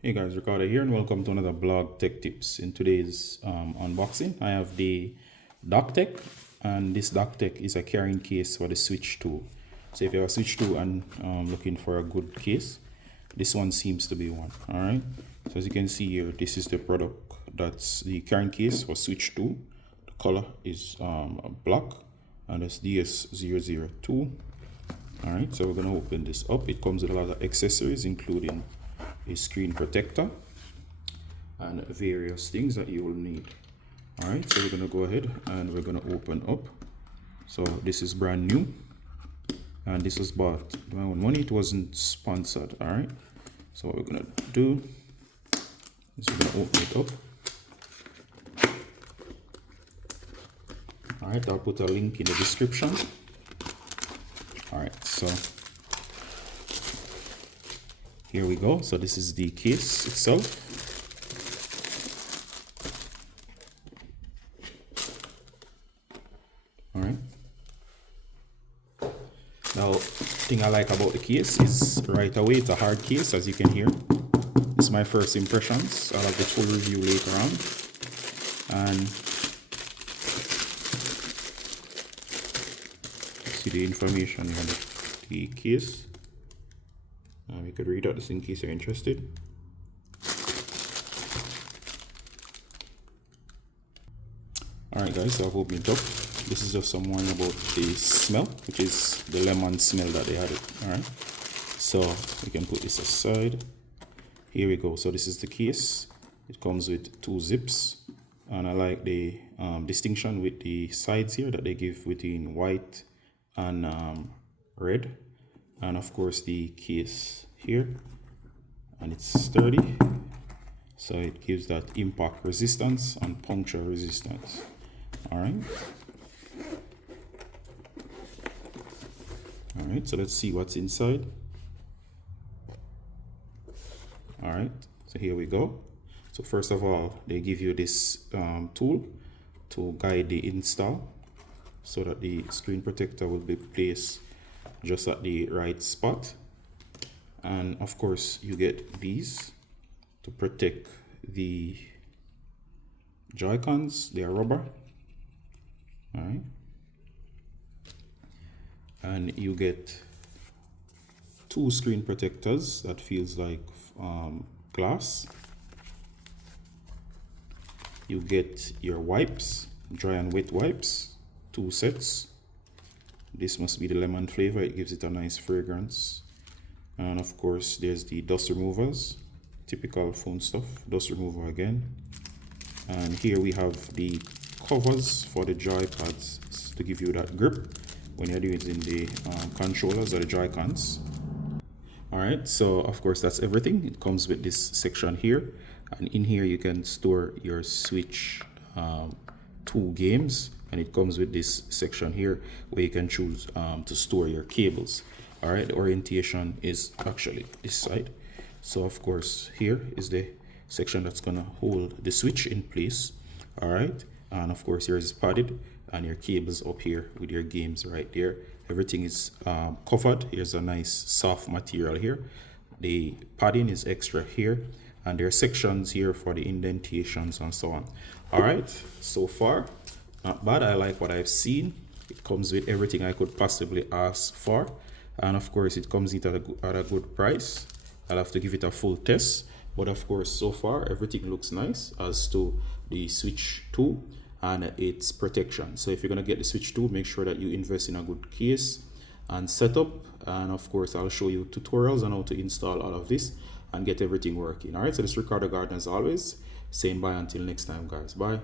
Hey guys, Ricardo here and welcome to another blog tech tips. In today's unboxing, I have the DockTeck, and this DockTeck is a carrying case for the Switch 2. So if you have a Switch 2 and looking for a good case, this one seems to be one. Alright, so as you can see here, this is the product. That's the carrying case for Switch 2. The color is black and it's DS002. Alright, so we're going to open this up. It comes with a lot of accessories, including a screen protector and various things that you will need. All right, so we're going to go ahead and we're going to open up. So this is brand new and this was bought my own money. It wasn't sponsored. All right, so what we're going to do is we're going to open it up. All right, I'll put a link in the description. All right, so here we go. So this is the case itself. All right. Now, thing I like about the case is right away it's a hard case, as you can hear. This is my first impressions. I'll have the full review later on. And see the information on the case. You could read out this in case you're interested. Alright guys, so I've opened it up. This is just some warning about the smell, which is the lemon smell that they had it. Alright, so we can put this aside. Here we go. So this is the case. It comes with 2 zips, and I like the distinction with the sides here that they give between white and red, and of course the case here, and it's sturdy, so it gives that impact resistance and puncture resistance. All right, so let's see what's inside. All right, so here we go. So first of all, they give you this tool to guide the install so that the screen protector will be placed just at the right spot. And of course you get these to protect the Joy-Cons. They are rubber. All right, and you get 2 screen protectors that feels like glass. You get your wipes, dry and wet wipes, 2 sets. This must be the lemon flavor. It gives it a nice fragrance. And of course there's the dust removers, typical phone stuff, dust remover again. And here we have the covers for the joypads to give you that grip when you're using the controllers or the Joy-Cons. All right, so of course that's everything. It comes with this section here, and in here you can store your Switch 2 games, and it comes with this section here where you can choose to store your cables. All right, the orientation is actually this side. So of course here is the section that's gonna hold the Switch in place. All right, and of course yours is padded, and your cables up here with your games right there. Everything is covered. Here's a nice soft material here. The padding is extra here, and there are sections here for the indentations and so on. All right, so far not bad. I like what I've seen. It comes with everything I could possibly ask for, and of course it comes in at a good price. I'll have to give it a full test, but of course so far everything looks nice as to the Switch 2 and its protection. So if you're gonna get the Switch 2, make sure that you invest in a good case and setup, and of course I'll show you tutorials on how to install all of this and get everything working. All right, so this is Ricardo Garden as always, saying bye until next time guys. Bye.